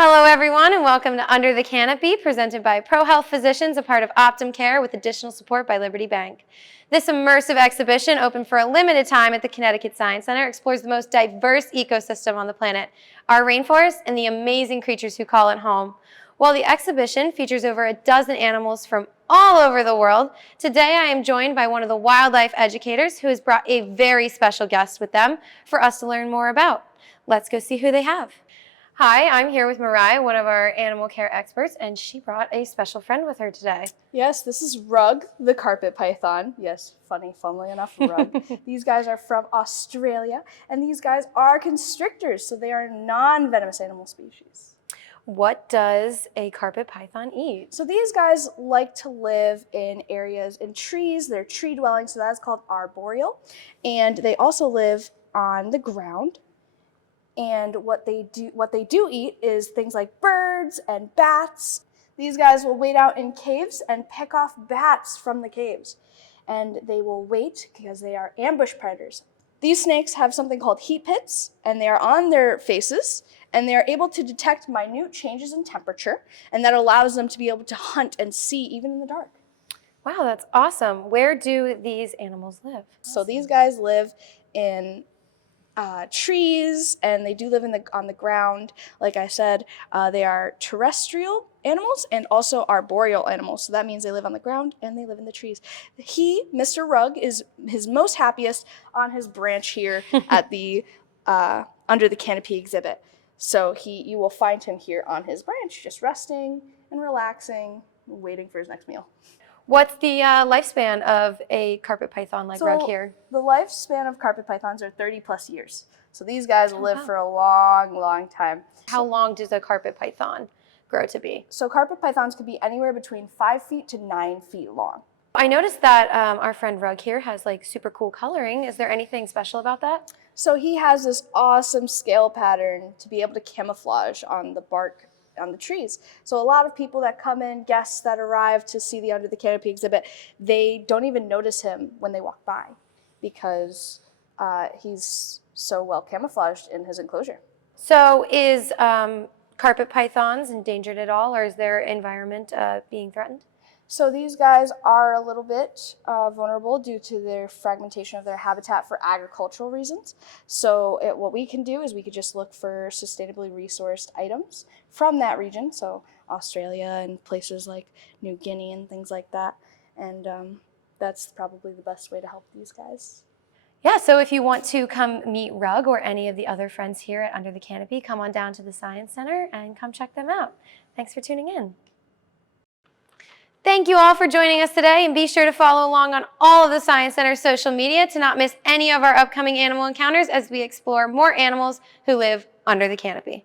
Hello everyone and welcome to Under the Canopy, presented by ProHealth Physicians, a part of Optum Care with additional support by Liberty Bank. This immersive exhibition, open for a limited time at the Connecticut Science Center, explores the most diverse ecosystem on the planet, our rainforest and the amazing creatures who call it home. While the exhibition features over a dozen animals from all over the world, today I am joined by one of the wildlife educators who has brought a very special guest with them for us to learn more about. Let's go see who they have. Hi, I'm here with Mariah, one of our animal care experts, and she brought a special friend with her today. Yes, this is Rug, the carpet python. Yes, funnily enough, Rug. These guys are from Australia, and these guys are constrictors, so they are non-venomous animal species. What does a carpet python eat? So these guys like to live in areas in trees. They're tree dwelling, so that's called arboreal. And they also live on the ground. And what they do eat is things like birds and bats. These guys will wait out in caves and pick off bats from the caves. And they will wait because they are ambush predators. These snakes have something called heat pits, and they are on their faces, and they are able to detect minute changes in temperature, and that allows them to be able to hunt and see even in the dark. Wow, that's awesome. Where do these animals live? So these guys live in trees, and they do live on the ground. Like I said, they are terrestrial animals and also arboreal animals. So that means they live on the ground and they live in the trees. Mr. Rug, is his most happiest on his branch here at the Under the Canopy exhibit. So you will find him here on his branch, just resting and relaxing, waiting for his next meal. What's the lifespan of a carpet python like Rug here? The lifespan of carpet pythons are 30 plus years. So these guys will live for a long time. How long does a carpet python grow to be? So carpet pythons could be anywhere between 5 feet to 9 feet long. I noticed that our friend Rug here has like super cool coloring. Is there anything special about that? So he has this awesome scale pattern to be able to camouflage on the bark on the trees. So a lot of people that come in, guests that arrive to see the Under the Canopy exhibit, they don't even notice him when they walk by because he's so well camouflaged in his enclosure. So is carpet pythons endangered at all, or is their environment being threatened? So these guys are a little bit vulnerable due to their fragmentation of their habitat for agricultural reasons. So what we can do is we could just look for sustainably resourced items from that region, so Australia and places like New Guinea and things like that. And that's probably the best way to help these guys. Yeah, so if you want to come meet Rug or any of the other friends here at Under the Canopy, come on down to the Science Center and come check them out. Thanks for tuning in. Thank you all for joining us today, and be sure to follow along on all of the Science Center's social media to not miss any of our upcoming animal encounters as we explore more animals who live under the canopy.